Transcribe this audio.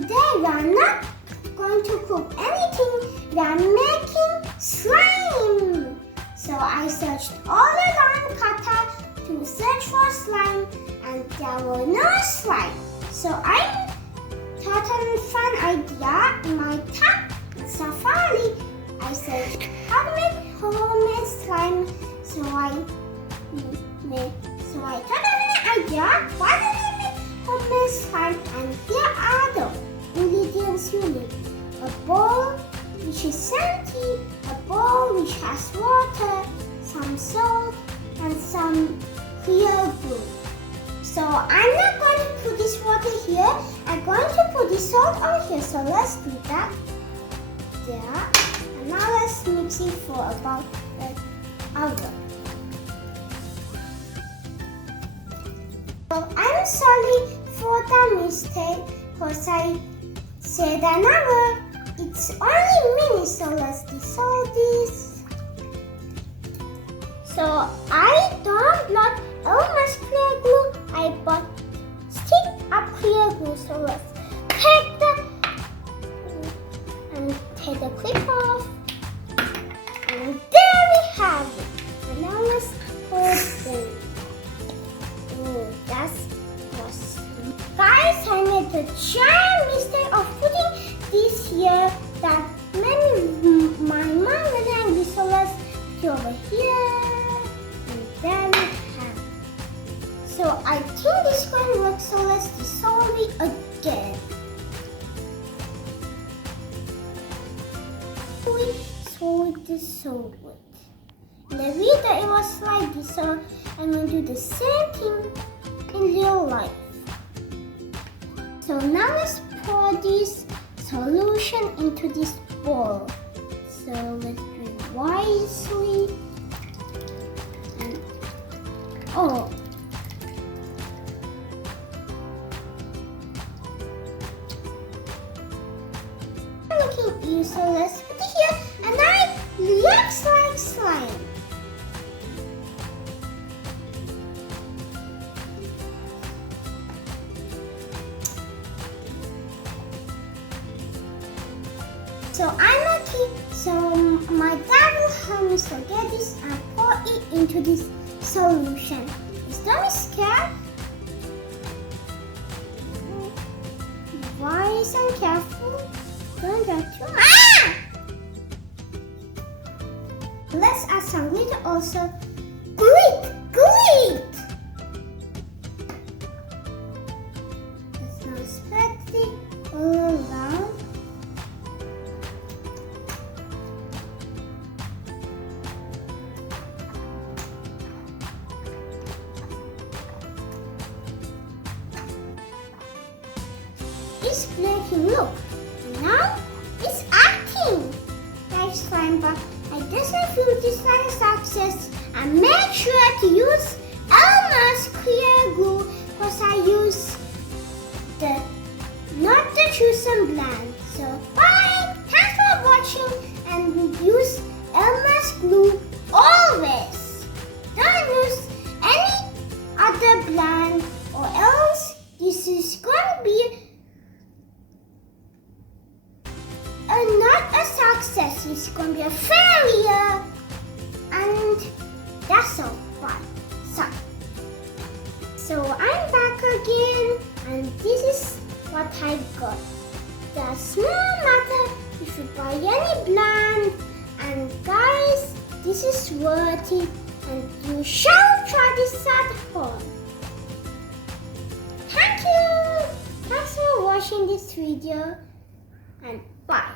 today we are not going to cook anything. We are making slime. So I searched all around Qatar to search for slime, and there were no slime. So I thought of a fun idea in my top safari. I searched how to make homemade slime. So I thought of an idea. Why don't I make homemade slime? And here are the ingredients you need: a bowl which is empty, a bowl which has water, some salt, and some clear glue. So I'm not going to put this water here. I'm going to put the salt on here. So let's do that. There. And now let's mix it for about an hour. So I'm sorry for the mistake because I said an hour. It's only minutes, so let's dissolve this. So I don't bought almost clear glue. I bought stick up clear glue. So let's take the clip off. And there we have it. And now let's put it. Oh, that's awesome. Guys, I made the giant mistake of putting this here that made my mom really angry. So let's put it over here. And then we have it. So I think this is going to work. So let's dissolve it again. So dissolve it. In the video it was like this, so I'm going to do the same thing in real life. So now let's pour this solution into this bowl. So let's do it wisely. And, oh. Looking easy, so let's put it here, and now it looks like slime. So I'm okay. So my dad will help me to get this and pour it into this solution. Don't be scared. Wise and careful. Don't get too much. Let's add some glitter also. Glit! Let's now spread it all around. It's breaking, look. Now it's acting like slime, but I doesn't feel this like a success. And make sure to use Elmer's clear glue because I use not the chosen brand. So bye, thanks for watching, and use Elmer's glue always. Don't use any other brand or else this is going to be not a success. It's going to be a failure, and that's all. Bye. So I'm back again, and this is what I got. Does not matter if you buy any brand, and guys, this is worth it, and you shall try this at home. Thank you. Thanks for watching this video, and bye.